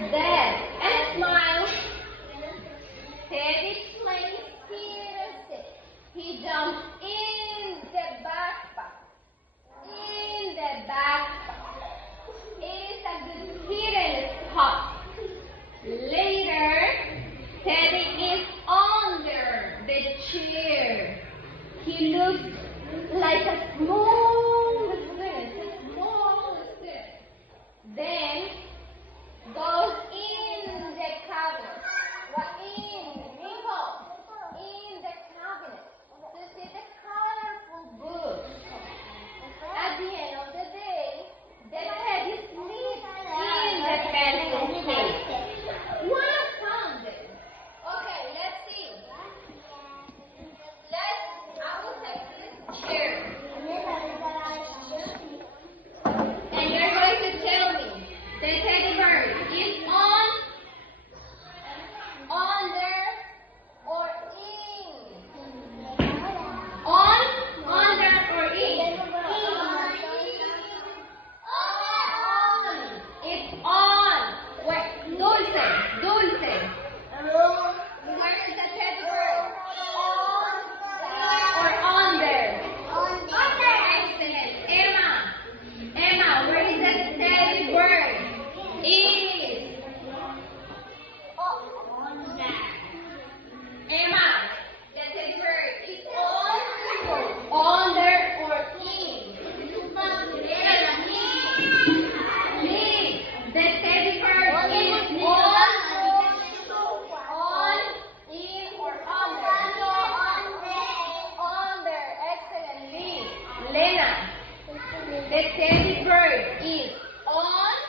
Then, and smile. Teddy plays here. He jumps in the backpack. In the backpack. It is a good hidden spot. Later, Teddy is under the chair. He looks like a small student. Then goes in the cabinet. In the cabinet to see the colorful books. At the end of the day, the Teddy sleeps in the pencil case. What found it? Okay, let's see. I will take this chair. And you're going to tell me the teddy bear is on, under, or in? On, under, or in? On. It's on. Wait, dulce. Where is the teddy bear? On or under? Under. Excellent. Emma, where is the teddy bear? Is. Emma, the teddy bear is on, under, or in? Leave. The teddy bear is on, in, or under? Under. Excellent. Leave. Lena, the teddy bear is on.